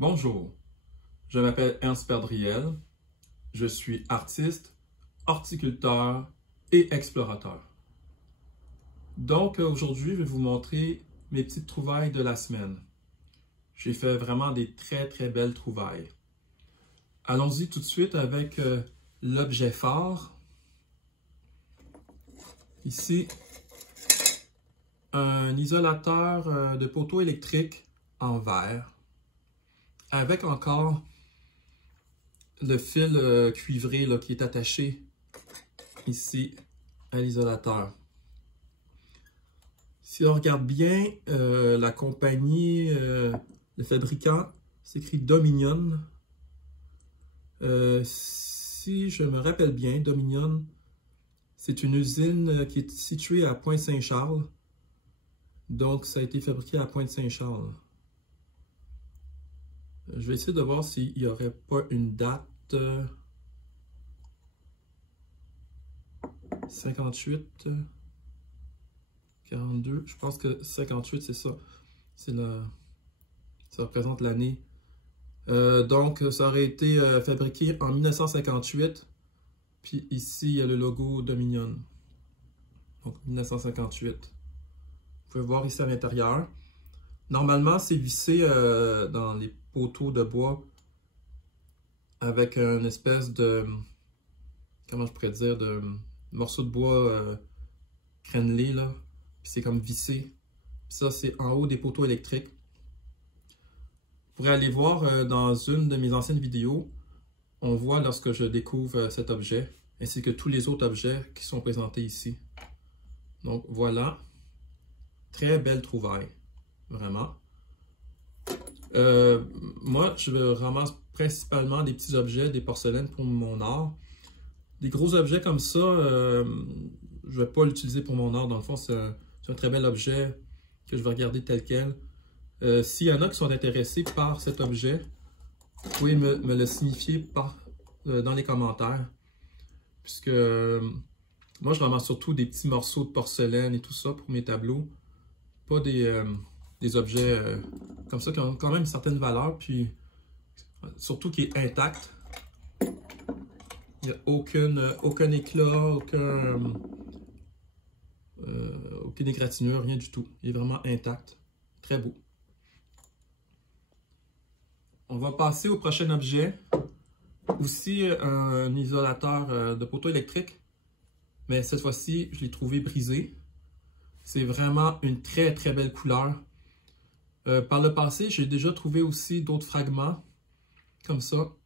Bonjour, je m'appelle Ernst Perdriel, je suis artiste, horticulteur et explorateur. Donc aujourd'hui, je vais vous montrer mes petites trouvailles de la semaine. J'ai fait vraiment des très belles trouvailles. Allons-y tout de suite avec l'objet phare. Ici, un isolateur de poteau électrique en verre avec encore le fil cuivré là, qui est attaché ici à l'isolateur. Si on regarde bien, la compagnie, le fabricant, s'écrit Dominion. Si je me rappelle bien, Dominion, c'est une usine qui est située à Pointe-Saint-Charles. Donc, ça a été fabriqué à Pointe-Saint-Charles. Je vais essayer de voir s'il n'y aurait pas une date. 58, 42, je pense que 58, c'est ça. Ça représente l'année. Donc, ça aurait été fabriqué en 1958. Puis ici, il y a le logo Dominion. Donc, 1958. Vous pouvez voir ici à l'intérieur. Normalement, c'est vissé dans les poteaux de bois avec une espèce de, comment je pourrais dire, de morceau de bois crénelé, là. Puis c'est comme vissé. Puis ça, c'est en haut des poteaux électriques. Vous pourrez aller voir dans une de mes anciennes vidéos. On voit lorsque je découvre cet objet, ainsi que tous les autres objets qui sont présentés ici. Donc voilà, très belle trouvaille, vraiment. Moi, je ramasse principalement des petits objets, des porcelaines pour mon art. Des gros objets comme ça, je ne vais pas l'utiliser pour mon art. Dans le fond, c'est un très bel objet que je vais regarder tel quel. S'il y en a qui sont intéressés par cet objet, vous pouvez me le signifier dans les commentaires. Puisque moi, je ramasse surtout des petits morceaux de porcelaine et tout ça pour mes tableaux. Pas des objets comme ça qui ont quand même une certaine valeur. Puis surtout qui est intact. Il n'y a aucun éclat, aucune égratignure, rien du tout. Il est vraiment intact. Très beau. On va passer au prochain objet. Aussi un isolateur de poteau électrique. Mais cette fois-ci, je l'ai trouvé brisé. C'est vraiment une très belle couleur. Par le passé, j'ai déjà trouvé aussi d'autres fragments comme ça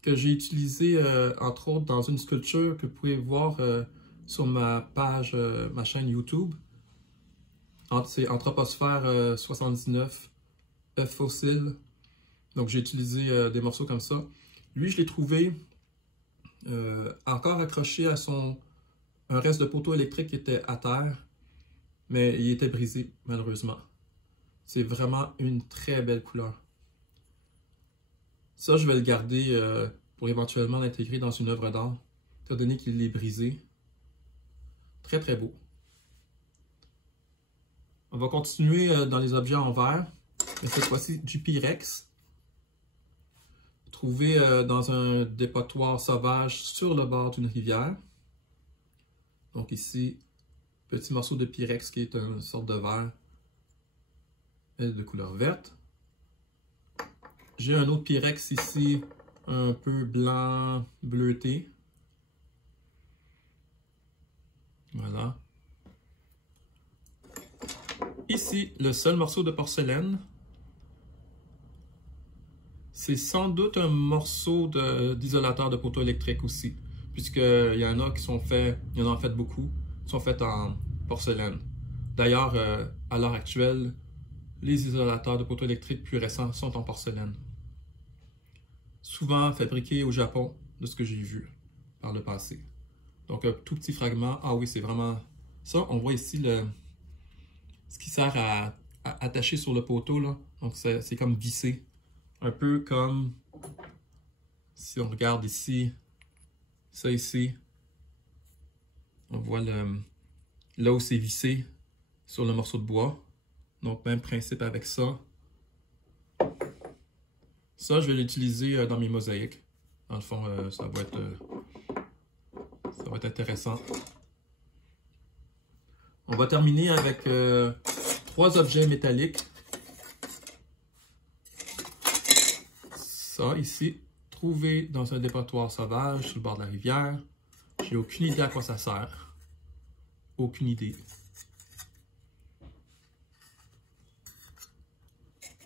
que j'ai utilisé entre autres dans une sculpture que vous pouvez voir sur ma page, ma chaîne YouTube. C'est Anthroposphère 79 œuf fossile. Donc j'ai utilisé des morceaux comme ça. Lui, je l'ai trouvé encore accroché à un reste de poteau électrique qui était à terre, mais il était brisé malheureusement. C'est vraiment une très belle couleur. Ça, je vais le garder pour éventuellement l'intégrer dans une œuvre d'art, étant donné qu'il est brisé. Très beau. On va continuer dans les objets en verre, mais cette fois-ci du Pyrex, trouvé dans un dépotoir sauvage sur le bord d'une rivière. Donc ici, petit morceau de Pyrex qui est une sorte de verre de couleur verte. J'ai un autre Pyrex ici, un peu blanc bleuté. Voilà. Ici, le seul morceau de porcelaine. C'est sans doute un morceau d'isolateur de poteau électrique aussi, puisqu'il y en a qui sont faits, il y en a en fait beaucoup, qui sont faits en porcelaine. D'ailleurs, à l'heure actuelle, les isolateurs de poteau électrique plus récents sont en porcelaine. Souvent fabriqués au Japon, de ce que j'ai vu par le passé. Donc, un tout petit fragment. Ah oui, c'est vraiment ça. On voit ici ce qui sert à attacher sur le poteau, là. Donc, c'est comme vissé. Un peu comme si on regarde ici, ça ici. On voit là où c'est vissé sur le morceau de bois. Donc, même principe avec ça. Ça, je vais l'utiliser dans mes mosaïques. Dans le fond, ça va être intéressant. On va terminer avec 3 objets métalliques. Ça, ici, trouvé dans un dépotoir sauvage sur le bord de la rivière. J'ai aucune idée à quoi ça sert. Aucune idée.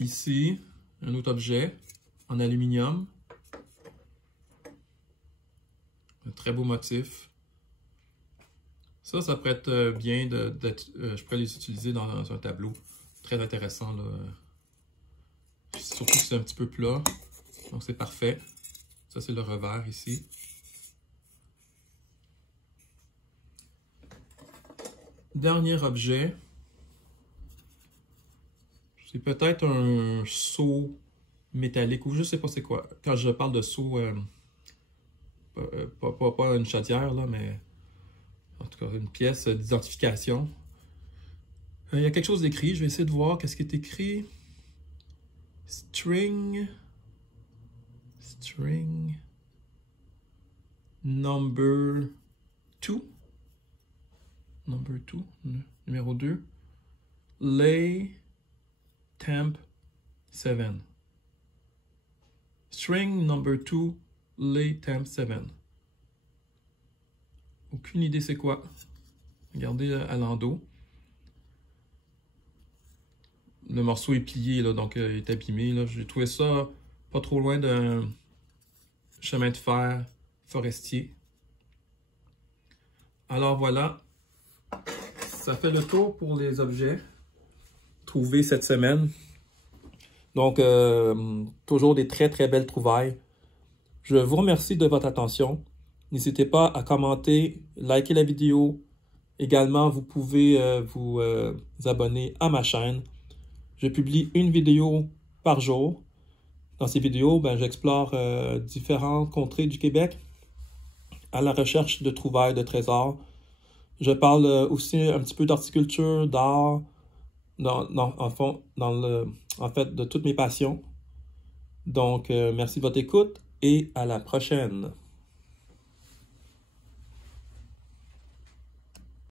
Ici, un autre objet en aluminium. Un très beau motif. Ça pourrait être bien je pourrais les utiliser dans un tableau. Très intéressant, là. Surtout que c'est un petit peu plat. Donc c'est parfait. Ça, c'est le revers ici. Dernier objet. C'est peut-être un seau métallique ou je sais pas c'est quoi. Quand je parle de seau, pas une chaudière, là, mais en tout cas une pièce d'identification. Il y a quelque chose d'écrit. Je vais essayer de voir qu'est-ce qui est écrit. String number 2. Numéro 2. Lay temp 7. String number 2, lay temp 7. Aucune idée c'est quoi. Regardez à l'endos. Le morceau est plié, là, donc il est abîmé. J'ai trouvé ça pas trop loin d'un chemin de fer forestier. Alors voilà, ça fait le tour pour les objets trouvés cette semaine. Donc, toujours des très très belles trouvailles. Je vous remercie de votre attention. N'hésitez pas à commenter, liker la vidéo. Également, vous pouvez vous abonner à ma chaîne. Je publie une vidéo par jour. Dans ces vidéos, j'explore différentes contrées du Québec à la recherche de trouvailles, de trésors. Je parle aussi un petit peu d'horticulture, d'art, en fait, de toutes mes passions. Donc, merci de votre écoute et à la prochaine.